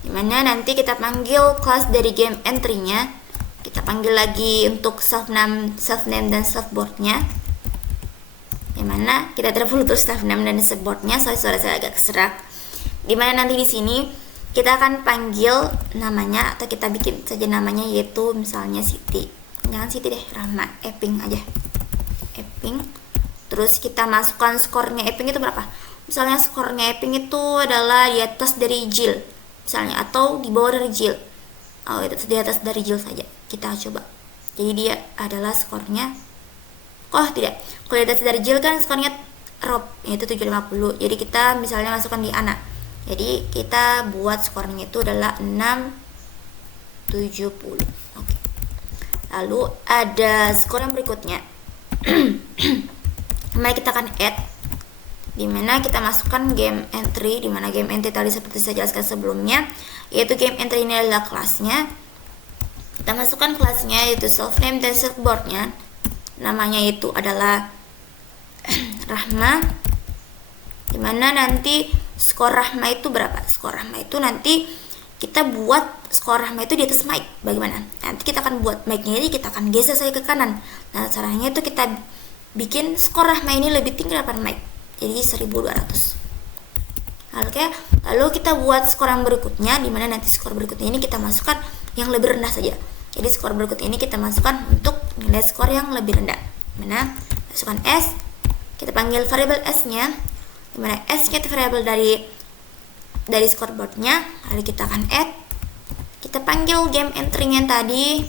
Dimana nanti kita panggil kelas dari game entry-nya. Kita panggil lagi untuk self name dan self board-nya. Dimana kita tidak perlu tulis self name dan self board-nya, soalnya suara saya agak keserak. Dimana nanti di sini kita akan panggil namanya atau kita bikin saja namanya yaitu misalnya Siti. Jangan Siti deh, Rahma, Eping aja. Eping. Terus kita masukkan skornya Eping itu berapa? Misalnya skornya Eping itu adalah di atas dari Jill misalnya, atau di bawah dari Jill. Itu di atas dari Jill saja. Kita coba. Jadi dia adalah skornya tidak. Kalau di atas dari Jill kan skornya Rob, yaitu 750. Jadi kita misalnya masukkan di Anna. Jadi kita buat skornya itu adalah 670. Oke. Lalu ada skor yang berikutnya. Mari kita akan add, dimana kita masukkan game entry, dimana game entry tadi seperti saya jelaskan sebelumnya, yaitu game entry ini adalah kelasnya. Kita masukkan kelasnya yaitu self name dan self boardnya. Namanya itu adalah Rahma, dimana nanti skor Rahma itu berapa? Skor Rahma itu nanti kita buat skor Rahma itu di atas mic. Bagaimana? Nanti kita akan buat mic-nya, jadi kita akan geser saja ke kanan. Nah, caranya itu kita bikin skor Rahma ini lebih tinggi daripada mic, jadi 1200. Lalu kita buat skor yang berikutnya, dimana nanti skor berikutnya ini kita masukkan yang lebih rendah saja. Jadi skor berikutnya ini kita masukkan untuk nilai skor yang lebih rendah. Dimana masukkan S, kita panggil variabel S-nya, dimana S-nya itu variabel dari scoreboardnya. Lalu kita akan add, kita panggil game entry-nya tadi,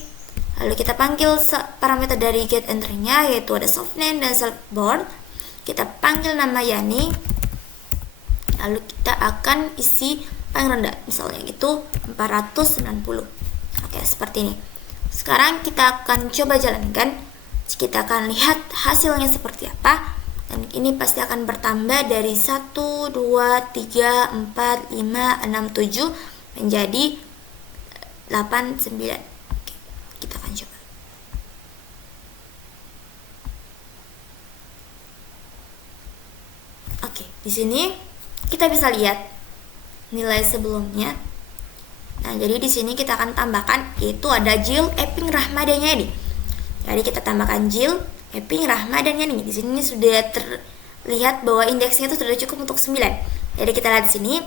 lalu kita panggil parameter dari get entry-nya, yaitu ada self name dan self board. Kita panggil nama Yani, lalu kita akan isi paling rendah, misalnya itu 490. Oke, seperti ini. Sekarang kita akan coba jalankan, kita akan lihat hasilnya seperti apa. Dan ini pasti akan bertambah dari 1, 2, 3, 4, 5, 6, 7 menjadi 8, 9. Oke, kita akan coba. Oke, di sini kita bisa lihat nilai sebelumnya. Nah, jadi di sini kita akan tambahkan, yaitu ada Jill, Eping, Rahma, dan Yani. Jadi kita tambahkan Jill, Eping, Rahma, dan Yani. Di sini sudah terlihat bahwa indeksnya itu sudah cukup untuk 9. Jadi kita lihat di sini,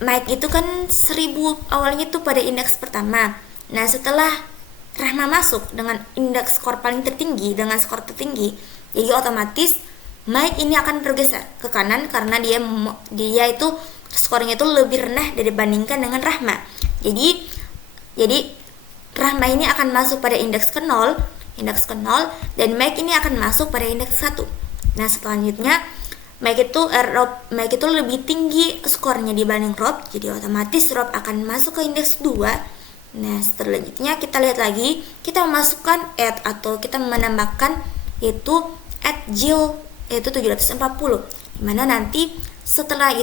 Mike itu kan 1000 awalnya itu pada indeks pertama. Nah, setelah Rahma masuk dengan indeks skor paling tertinggi, dengan skor tertinggi, jadi otomatis Mike ini akan bergeser ke kanan karena dia itu skornya itu lebih rendah dibandingkan dengan Rahma. Jadi Rahma ini akan masuk pada indeks ke 0, dan Mike ini akan masuk pada indeks 1. Nah, selanjutnya Mike itu lebih tinggi skornya dibanding Rob, jadi otomatis Rob akan masuk ke indeks 2. Nah, selanjutnya kita lihat lagi, kita memasukkan add atau kita menambahkan yaitu add Jill, yaitu 740. Dimana nanti setelah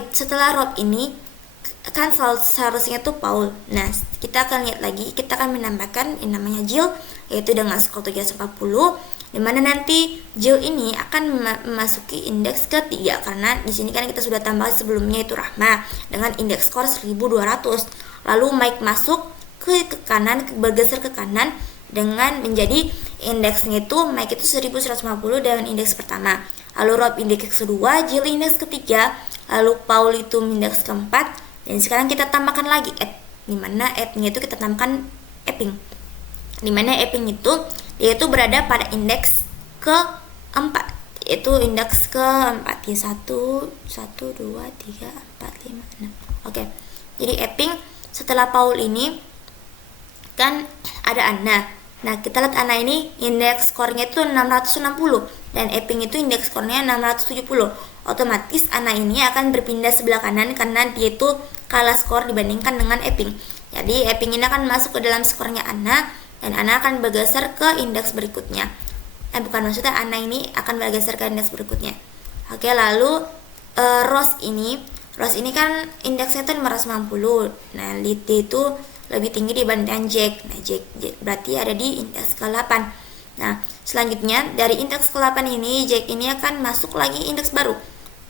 Rob ini kan seharusnya itu Paul. Nah, kita akan lihat lagi, kita akan menambahkan yang namanya Jill, yaitu dengan skor 740, dimana nanti Jill ini akan memasuki indeks ketiga, karena di sini kan kita sudah tambah sebelumnya itu Rahma dengan indeks skor 1200. Lalu Mike masuk ke kanan, bergeser ke kanan dengan menjadi indeksnya itu Mike itu 1150 dengan indeks pertama. Lalu Rob indeks kedua, Jill indeks ketiga, lalu Paul itu indeks keempat. Dan sekarang kita tambahkan lagi add, dimana add-nya itu kita tambahkan Eping, dimana Eping itu dia itu berada pada indeks keempat, yaitu indeks keempat di 1, 2, 3, 4, 5, 6. Oke, jadi Eping setelah Paul ini kan ada Anna. Nah, kita lihat Anna ini indeks skornya itu 660 dan Eping itu indeks skornya 670. Otomatis Anna ini akan berpindah sebelah kanan karena dia itu kalah skor dibandingkan dengan Eping. Jadi Eping ini akan masuk ke dalam skornya Anna dan Anna akan bergeser ke indeks berikutnya. Maksudnya Anna ini akan bergeser ke indeks berikutnya. Oke, lalu Rose ini kan indeksnya itu 590. Nah, dia itu lebih tinggi dibandingkan Jack. Nah, Jack berarti ada di indeks ke-8. Nah, selanjutnya dari indeks ke-8 ini Jack ini akan masuk lagi indeks baru.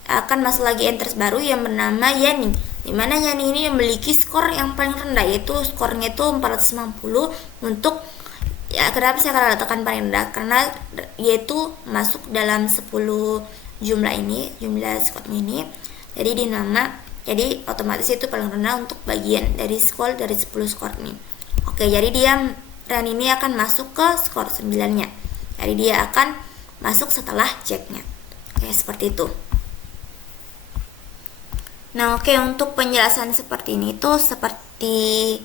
Indeks baru yang bernama Yani. Dimana Yani ini memiliki skor yang paling rendah, yaitu skornya itu 490 untuk kenapa saya akan letakkan paling rendah? Karena yaitu masuk dalam 10 jumlah skornya ini. Jadi otomatis itu paling rendah untuk bagian dari skor dari 10 skor ini. Oke, jadi Ran ini akan masuk ke skor 9-nya. Jadi dia akan masuk setelah Jack-nya. Oke, seperti itu. Nah, oke, untuk penjelasan seperti ini itu seperti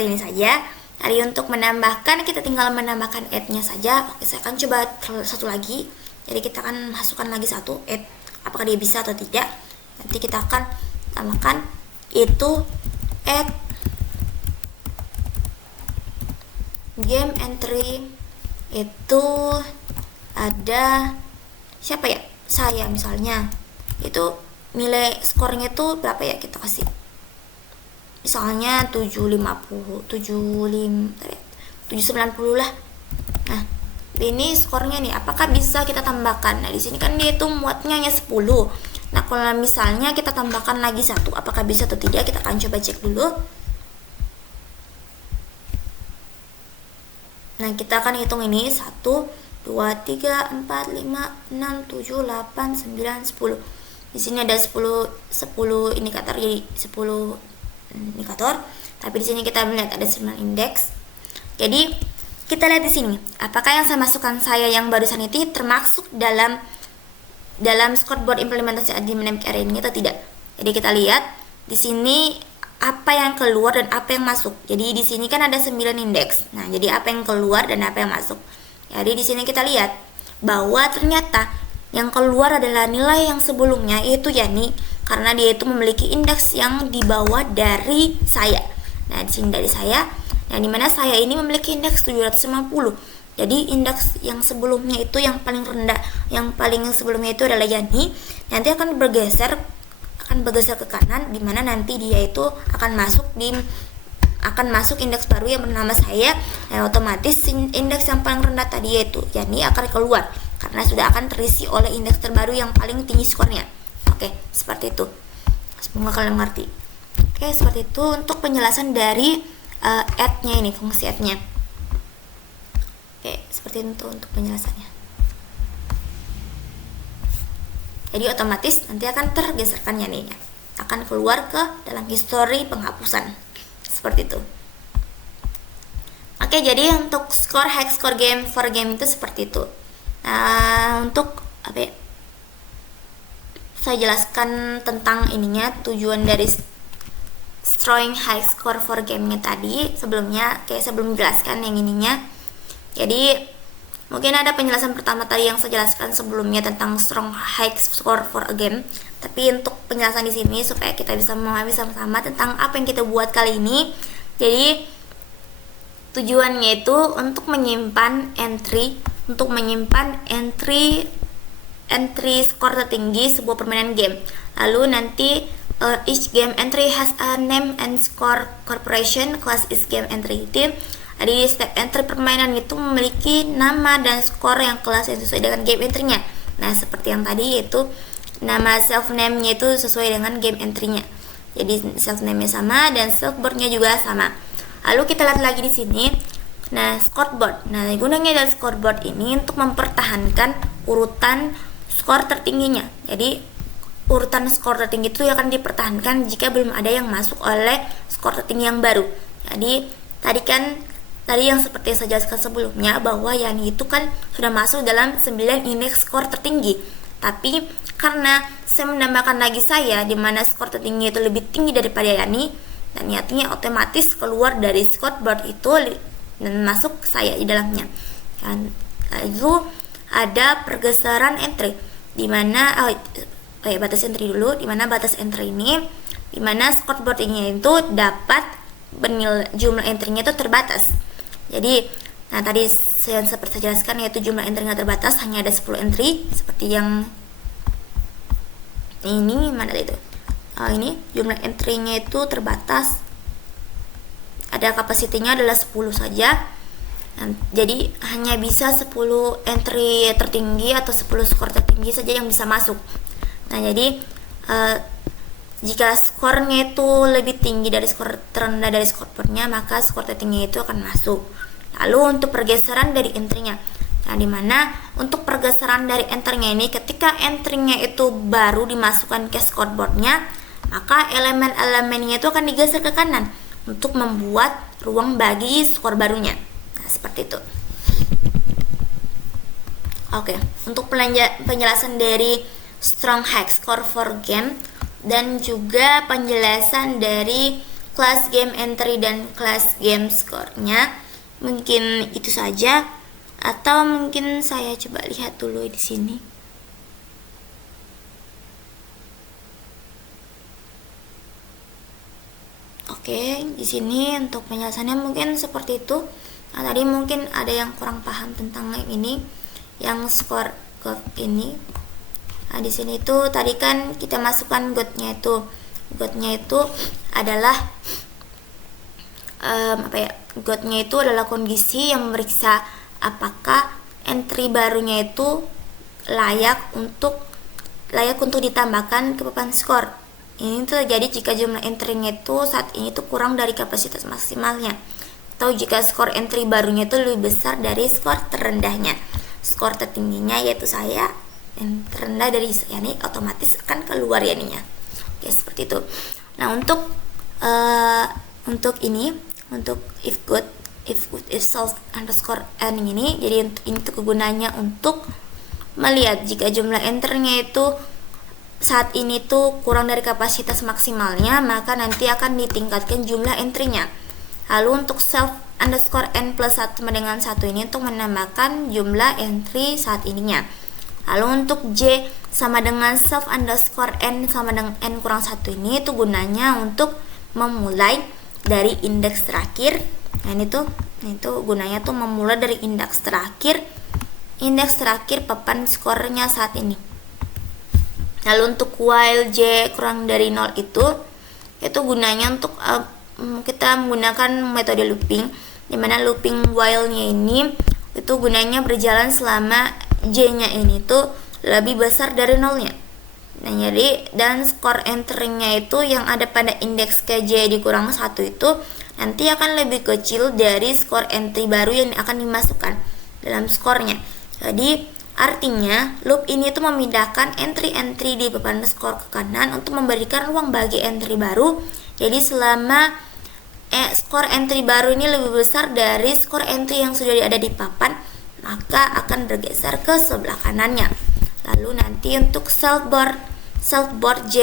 ini saja. Tadi untuk menambahkan, kita tinggal menambahkan add-nya saja. Oke, saya akan coba satu lagi. Jadi kita akan masukkan lagi satu add. Apakah dia bisa atau tidak? Nanti kita akan tambahkan itu add game entry, itu ada siapa ya, saya misalnya, itu nilai skornya itu berapa ya, kita kasih misalnya 790 lah. Nah ini skornya nih, apakah bisa kita tambahkan? Nah di sini kan dia itu muatnya hanya 10. Nah kalau misalnya kita tambahkan lagi 1, apakah bisa atau tidak, kita akan coba cek dulu. Nah kita akan hitung ini 1, 2, 3, 4, 5, 6, 7, 8, 9, 10. Di sini ada 10 indikator, jadi 10 indikator. Tapi di sini kita melihat ada 9 indeks. Jadi kita lihat di sini, apakah yang saya masukkan yang barusan itu termasuk dalam scoreboard implementasi dynamic array ini atau tidak. Jadi kita lihat di sini apa yang keluar dan apa yang masuk. Jadi di sini kan ada 9 indeks. Nah, jadi apa yang keluar dan apa yang masuk. Jadi di sini kita lihat bahwa ternyata yang keluar adalah nilai yang sebelumnya, yaitu Yani, karena dia itu memiliki indeks yang di bawah dari saya. Nah, di sini dari saya. Nah, dimana saya ini memiliki indeks 750. Jadi indeks yang sebelumnya itu yang paling rendah, yang paling sebelumnya itu adalah Yani. Nanti akan bergeser ke kanan, dimana nanti dia itu akan masuk indeks baru yang bernama saya. Nah, otomatis indeks yang paling rendah tadi yaitu Yani akan keluar karena sudah akan terisi oleh indeks terbaru yang paling tinggi skornya. Oke, seperti itu. Semoga kalian mengerti. Oke, seperti itu untuk penjelasan dari add-nya ini, fungsi add-nya. Oke, seperti itu untuk penjelasannya. Jadi otomatis nanti akan tergeserkan Yani, akan keluar ke dalam histori penghapusan. Seperti itu. Oke, jadi untuk skor hex score game for game itu seperti itu. Nah, untuk apa ya? Saya jelaskan tentang ininya, tujuan dari Strong high score for game-nya tadi sebelumnya, kayak sebelum jelaskan yang ininya. Jadi mungkin ada penjelasan pertama tadi yang saya jelaskan sebelumnya tentang strong high score for a game. Tapi untuk penjelasan di sini supaya kita bisa memahami sama-sama tentang apa yang kita buat kali ini. Jadi tujuannya itu untuk menyimpan entry skor tertinggi sebuah permainan game. Lalu nanti each game entry has a name and score corporation. Class is game entry itu. Jadi setiap entry permainan itu memiliki nama dan skor yang kelas yang sesuai dengan game entry-nya. Nah, seperti yang tadi yaitu nama self name-nya itu sesuai dengan game entry-nya. Jadi self name-nya sama dan self board-nya juga sama. Lalu kita lihat lagi di sini. Nah, scoreboard. Nah, gunanya dari scoreboard ini untuk mempertahankan urutan skor tertingginya. Jadi urutan skor tertinggi itu akan dipertahankan jika belum ada yang masuk oleh skor tertinggi yang baru. Jadi tadi yang seperti saya jelaskan sebelumnya bahwa Yani itu kan sudah masuk dalam 9 indeks skor tertinggi. Tapi karena saya menambahkan lagi saya di mana skor tertinggi itu lebih tinggi daripada Yani, dan artinya otomatis keluar dari scoreboard itu dan masuk saya di dalamnya. Dan lalu ada pergeseran entry di mana batas entry dulu, di mana batas entry ini di mana scoreboard ini itu dapat jumlah entry-nya itu terbatas. Jadi nah tadi seperti saya jelaskan yaitu jumlah entry-nya terbatas, hanya ada 10 entry seperti yang ini, mana itu? Ini jumlah entry-nya itu terbatas. Ada kapasitinya adalah 10 saja. Nah, jadi hanya bisa 10 entry tertinggi atau 10 skor tertinggi saja yang bisa masuk. Nah, jadi jika skornya itu lebih tinggi dari skor terendah dari scoreboardnya, maka skor tertinggi itu akan masuk. Lalu untuk pergeseran dari entry-nya, nah dimana untuk pergeseran dari entry-nya ini, ketika entry-nya itu baru dimasukkan ke scoreboardnya, maka elemen-elemennya itu akan digeser ke kanan untuk membuat ruang bagi skor barunya. Nah, seperti itu. Oke, untuk penjelasan dari strong high score for game dan juga penjelasan dari class game entry dan class game score-nya, mungkin itu saja. Atau mungkin saya coba lihat dulu di sini. Oke, untuk penjelasan dari strong high score for game dan juga penjelasan dari class game entry dan class game score-nya, mungkin itu saja. Atau mungkin saya coba lihat dulu di sini. Oke, di sini untuk penjelasannya mungkin seperti itu. Nah, tadi mungkin ada yang kurang paham tentang yang ini, yang skor curve ini. Nah, di sini itu tadi kan kita masukkan got-nya itu. Got-nya itu adalah got-nya itu adalah kondisi yang memeriksa apakah entry barunya itu layak untuk ditambahkan ke papan skor. Ini terjadi jika jumlah entry-nya itu saat ini tuh kurang dari kapasitas maksimalnya, atau jika skor entry barunya itu lebih besar dari skor terendahnya. Skor tertingginya yaitu saya, yang terendah dari saya nih otomatis akan keluar ya nih ya. Oke, seperti itu. Nah, untuk if self underscore n ini, jadi ini tuh kegunaannya untuk melihat jika jumlah enternya itu saat ini tuh kurang dari kapasitas maksimalnya, maka nanti akan ditingkatkan jumlah entry-nya. Lalu untuk self underscore n plus 1 sama dengan 1 ini untuk menambahkan jumlah entry saat ininya. Lalu untuk j sama dengan self underscore n sama dengan n kurang 1 ini itu gunanya untuk memulai dari indeks terakhir. Nah itu gunanya tuh memulai dari indeks terakhir papan skornya saat ini. Lalu untuk while j kurang dari 0 itu gunanya untuk kita menggunakan metode looping, dimana looping while-nya ini itu gunanya berjalan selama j-nya ini tuh lebih besar dari 0-nya. Nah, jadi dan skor entering-nya itu yang ada pada indeks ke j dikurang 1 itu nanti akan lebih kecil dari skor entry baru yang akan dimasukkan dalam skornya. Jadi artinya loop ini tuh memindahkan entry-entry di papan skor ke kanan untuk memberikan ruang bagi entry baru. Jadi selama skor entry baru ini lebih besar dari skor entry yang sudah ada di papan, maka akan bergeser ke sebelah kanannya. Lalu nanti untuk self-board j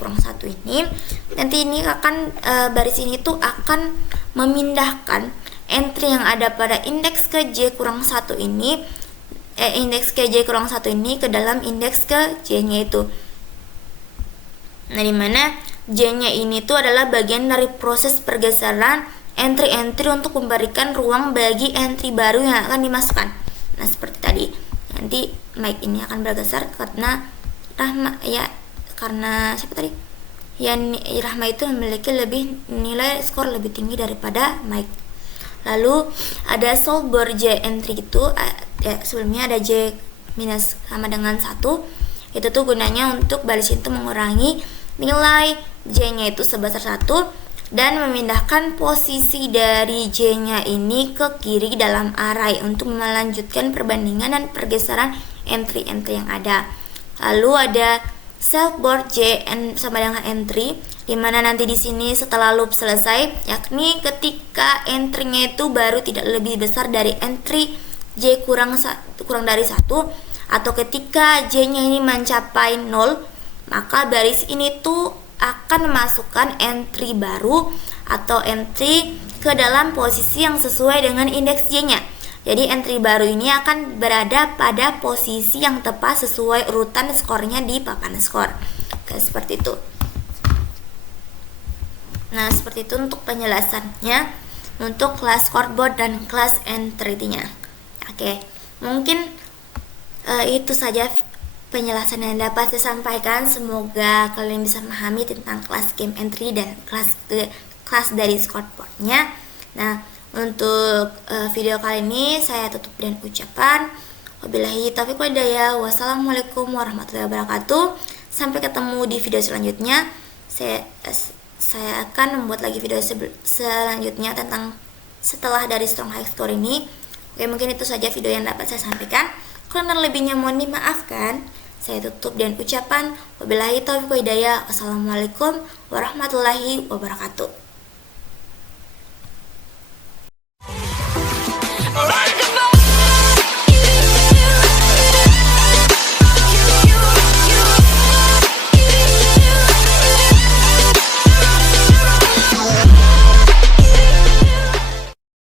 kurang 1 ini, nanti ini akan baris ini tuh akan memindahkan entry yang ada pada indeks ke j kurang 1 ini indeks ke j kurang 1 ini ke dalam indeks ke j-nya itu. Nah, dimana j-nya ini tuh adalah bagian dari proses pergeseran entry-entry untuk memberikan ruang bagi entry baru yang akan dimasukkan. Nah, seperti tadi, nanti mic ini akan bergeser karena Rahma itu memiliki nilai skor lebih tinggi daripada mic. Lalu ada solver j entry itu sebelumnya ada j minus sama dengan 1. Itu tuh gunanya untuk baris itu mengurangi nilai j-nya itu sebesar 1 dan memindahkan posisi dari j-nya ini ke kiri dalam array untuk melanjutkan perbandingan dan pergeseran entry-entry yang ada. Lalu ada self-board j sama dengan entry, dimana nanti di sini setelah loop selesai, yakni ketika entry-nya itu baru tidak lebih besar dari entry j kurang dari 1, atau ketika j-nya ini mencapai 0, maka baris ini tuh akan memasukkan entry baru atau entry ke dalam posisi yang sesuai dengan indeks j-nya. Jadi entry baru ini akan berada pada posisi yang tepat sesuai urutan skornya di papan skor. Oke, seperti itu. Nah, seperti itu untuk penjelasannya untuk kelas scoreboard dan kelas entry-nya. Oke, mungkin itu saja penjelasan yang dapat disampaikan. Semoga kalian bisa memahami tentang kelas game entry dan kelas dari scoreboardnya. Nah, untuk video kali ini saya tutup dengan ucapan wabillahi taufiq wal hidayah. Wassalamualaikum warahmatullahi wabarakatuh. Sampai ketemu di video selanjutnya. Saya akan membuat lagi video selanjutnya tentang setelah dari strong high score ini. Oke, mungkin itu saja video yang dapat saya sampaikan. Kurang lebihnya mohon dimaafkan. Saya tutup dengan ucapan wabillahi taufiq wal hidayah. Wassalamualaikum warahmatullahi wabarakatuh.